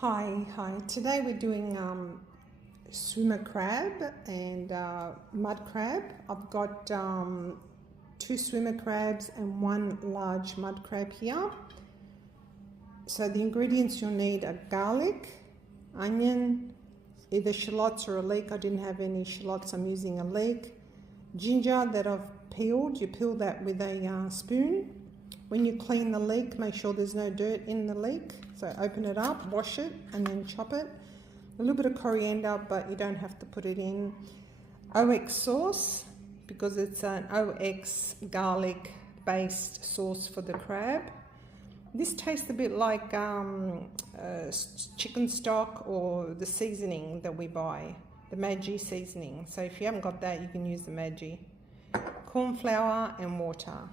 Hi. Today we're doing swimmer crab and mud crab. I've got 2 swimmer crabs and 1 large mud crab here. So the ingredients you'll need are garlic, onion, either shallots or a leek. I didn't have any shallots, I'm using a leek. Ginger that I've peeled, you peel that with a spoon. When you clean the leek, make sure there's no dirt in the leek. So open it up, wash it, and then chop it. A little bit of coriander, but you don't have to put it in. OX sauce, because it's an OX garlic based sauce for the crab. This tastes a bit like chicken stock or the seasoning that we buy, the Maggi seasoning. So if you haven't got that, you can use the Maggi. Cornflour and water.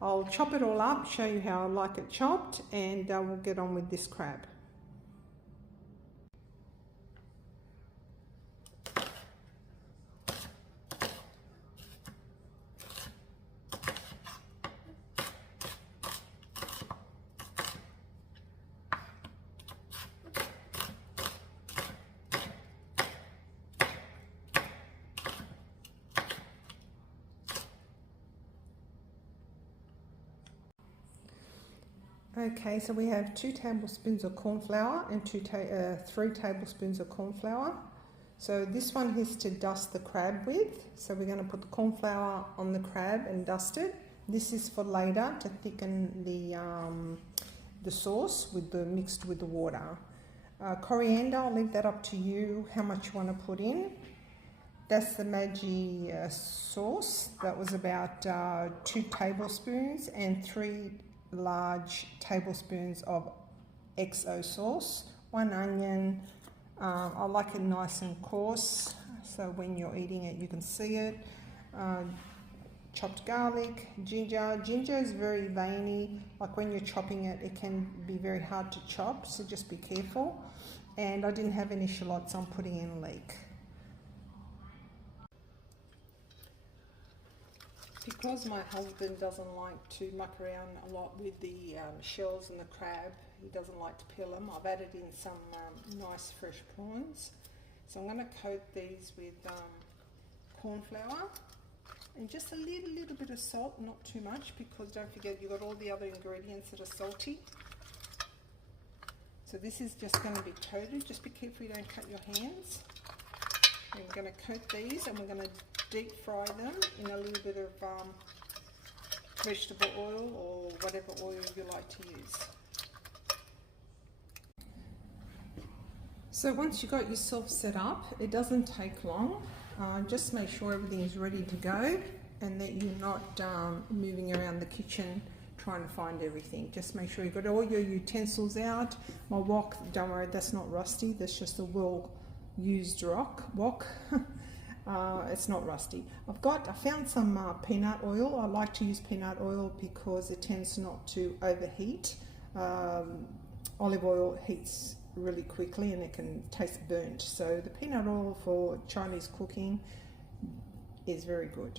I'll chop it all up, show you how I like it chopped, and we'll get on with this crab. Okay, so we have 2 tablespoons of corn flour and 3 tablespoons of corn flour. So this one is to dust the crab with. So we're going to put the corn flour on the crab and dust it. This is for later to thicken the sauce mixed with the water. Coriander, I'll leave that up to you how much you want to put in. That's the Maggi sauce. That was about 2 tablespoons and 3 large tablespoons of XO sauce, 1 onion. I like it nice and coarse, so when you're eating it you can see it. Chopped garlic, ginger. Ginger is very veiny, like when you're chopping it, it can be very hard to chop, so just be careful. And I didn't have any shallots, I'm putting in leek. Because my husband doesn't like to muck around a lot with the shells and the crab, he doesn't like to peel them, I've added in some nice fresh prawns. So I'm going to coat these with corn flour and just a little bit of salt, not too much, because don't forget you've got all the other ingredients that are salty. So this is just going to be coated, just be careful you don't cut your hands. And we're going to coat these and we're going to deep fry them in a little bit of vegetable oil or whatever oil you like to use. So once you've got yourself set up, it doesn't take long. Just make sure everything is ready to go and that you're not moving around the kitchen trying to find everything. Just make sure you've got all your utensils out. My wok, don't worry, that's not rusty, that's just a well-used wok. It's not rusty. I found some peanut oil. I like to use peanut oil because it tends not to overheat. Olive oil heats really quickly and it can taste burnt. So the peanut oil for Chinese cooking is very good.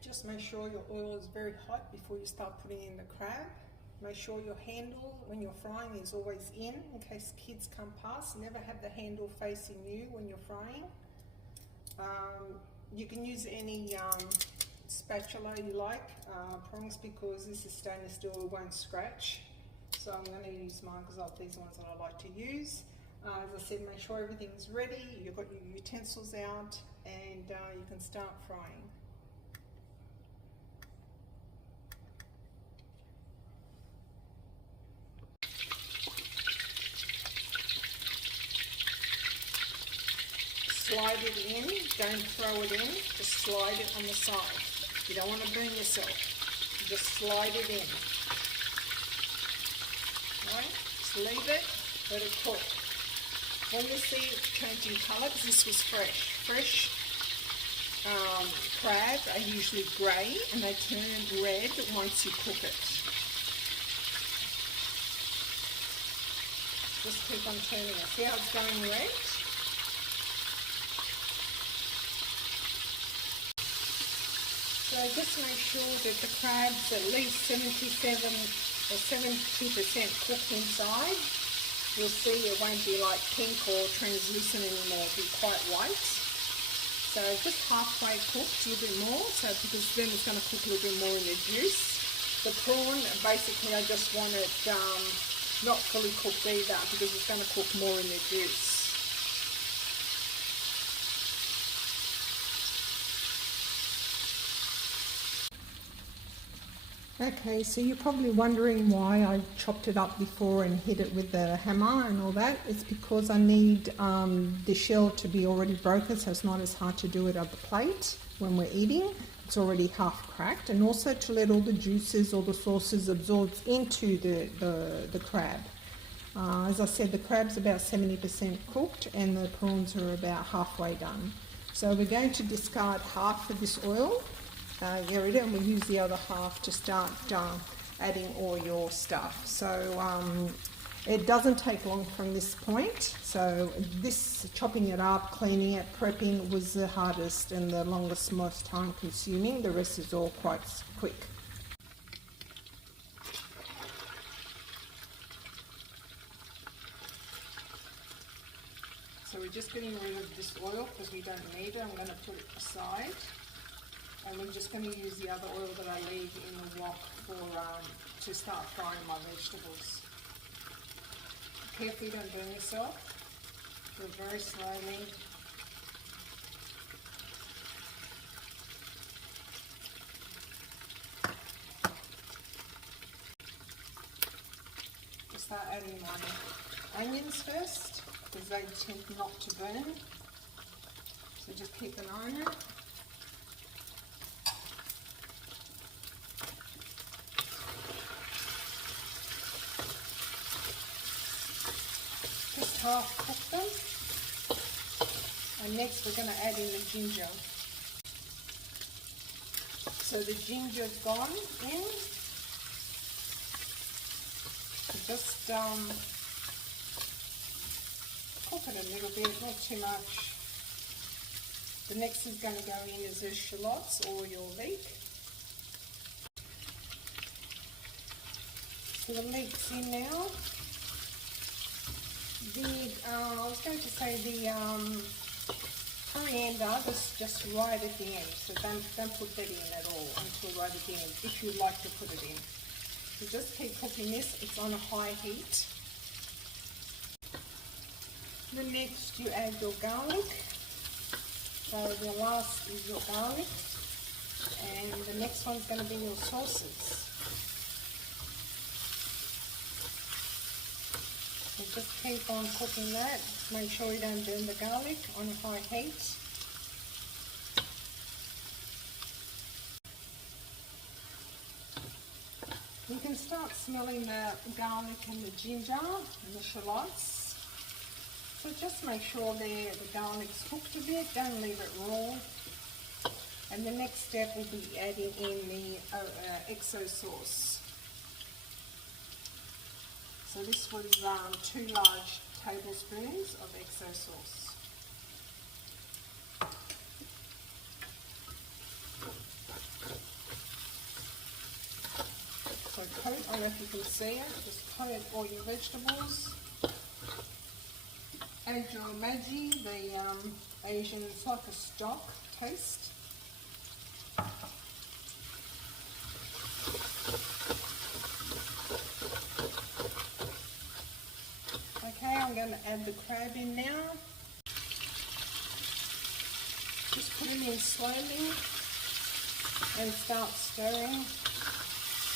Just make sure your oil is very hot before you start putting in the crab. Make sure your handle when you're frying is always in case kids come past. Never have the handle facing you when you're frying. You can use any spatula you like, prongs, because this is stainless steel, it won't scratch. So I'm going to use mine because these ones that I like to use. As I said, make sure everything's ready, you've got your utensils out, and you can start frying. Slide it in, don't throw it in, just slide it on the side. You don't want to burn yourself, just slide it in. Right? Just leave it, let it cook. When you see it changing colour, because this was fresh. Fresh crab are usually grey and they turn red once you cook it. Just keep on turning it. See how it's going red? So just make sure that the crab's at least 77 or 70% cooked inside, you'll see it won't be like pink or translucent anymore, it'll be quite white. So just halfway cooked, a little bit more, so because then it's going to cook a little bit more in the juice. The prawn, basically I just want it not fully cooked either, because it's going to cook more in the juice. Okay, so you're probably wondering why I chopped it up before and hit it with the hammer and all that. It's because I need the shell to be already broken, so it's not as hard to do it on the plate when we're eating. It's already half cracked, and also to let all the juices or the sauces absorb into the crab. As I said, the crab's about 70% cooked and the prawns are about halfway done. So we're going to discard half of this oil. Get rid of it, and we'll use the other half to start adding all your stuff. So it doesn't take long from this point. So this chopping it up, cleaning it, prepping was the hardest and the longest, most time consuming. The rest is all quite quick. So we're just getting rid of this oil because we don't need it. I'm going to put it aside. And we're just going to use the other oil that I leave in the wok to start frying my vegetables. Carefully, don't burn yourself. Do it very slowly. I'll start adding my onions first, because they tend not to burn. So just keep an eye on it. Half cook them, and next we're going to add in the ginger. So the ginger's gone in. Just cook it a little bit, not too much. The next is going to go in is the shillots or your leek. So the leek's in now. I was going to say the coriander was just right at the end, so don't put that in at all until right at the end, if you'd like to put it in. So just keep cooking this, it's on a high heat. Then next you add your garlic. So the last is your garlic, and the next one's going to be your sauces. So just keep on cooking that. Make sure you don't burn the garlic on a high heat. You can start smelling the garlic and the ginger and the shallots. So just make sure the garlic's cooked a bit, don't leave it raw. And the next step will be adding in the XO sauce. So this was 2 large tablespoons of XO sauce. So coat, I don't know if you can see it, just coat all your vegetables. Add your Maggi, the Asian, it's like a stock taste. Okay, I'm going to add the crab in now. Just put it in slowly and start stirring.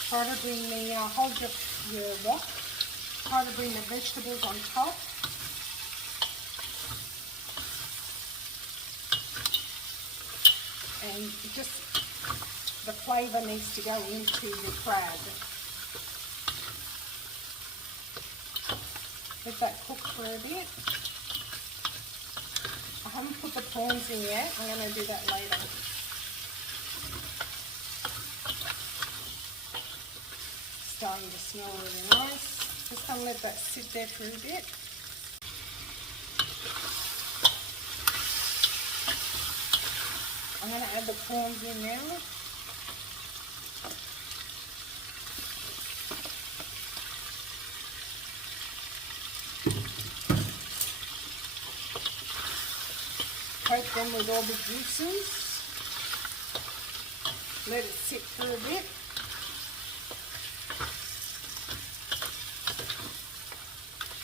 Try to bring the, hold your wok, try to bring the vegetables on top. And just, the flavour needs to go into the crab. Let that cook for a bit. I haven't put the prawns in yet, I'm going to do that later. Starting to smell really nice. Just going to let that sit there for a bit. I'm going to add the prawns in now. coat them with all the juices. Let it sit for a bit.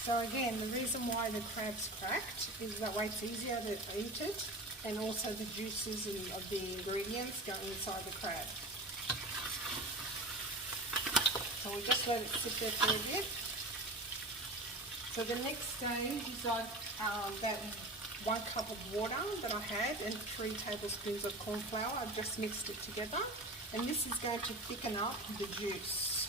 So again, the reason why the crab's cracked is that way it's easier to eat it, and also the juices of the ingredients go inside the crab. So we'll just let it sit there for a bit. So the next stage is that 1 cup of water that I had and 3 tablespoons of corn flour. I've just mixed it together, and this is going to thicken up the juice.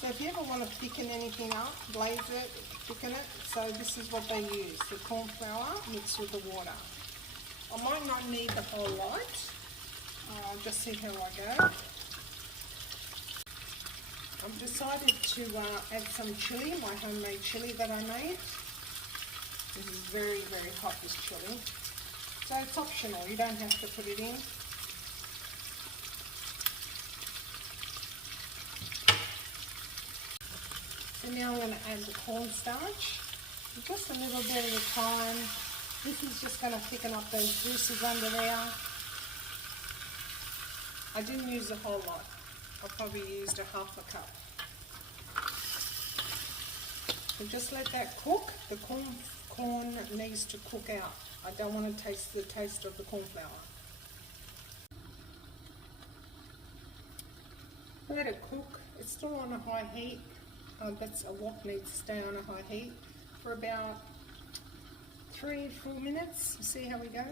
So if you ever want to thicken anything up, glaze it, thicken it, so this is what they use, the corn flour mixed with the water. I might not need the whole lot. I'll just see how I go. I've decided to add some chili, my homemade chili that I made. This is very, very hot, this chili. So it's optional, you don't have to put it in. So now I'm going to add the cornstarch, just a little bit at a time. This is just going to thicken up those juices under there. I didn't use a whole lot. I probably used a half a cup. So just let that cook. The corn needs to cook out. I don't want to taste the taste of the corn flour. Let it cook. It's still on a high heat. That's a wok needs to stay on a high heat for about 3-4 minutes. See how we go.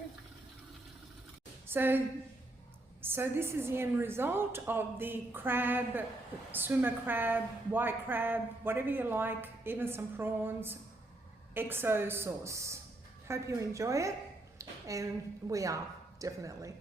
So this is the end result of the crab, swimmer crab, white crab, whatever you like, even some prawns, XO sauce. Hope you enjoy it, and we are, definitely.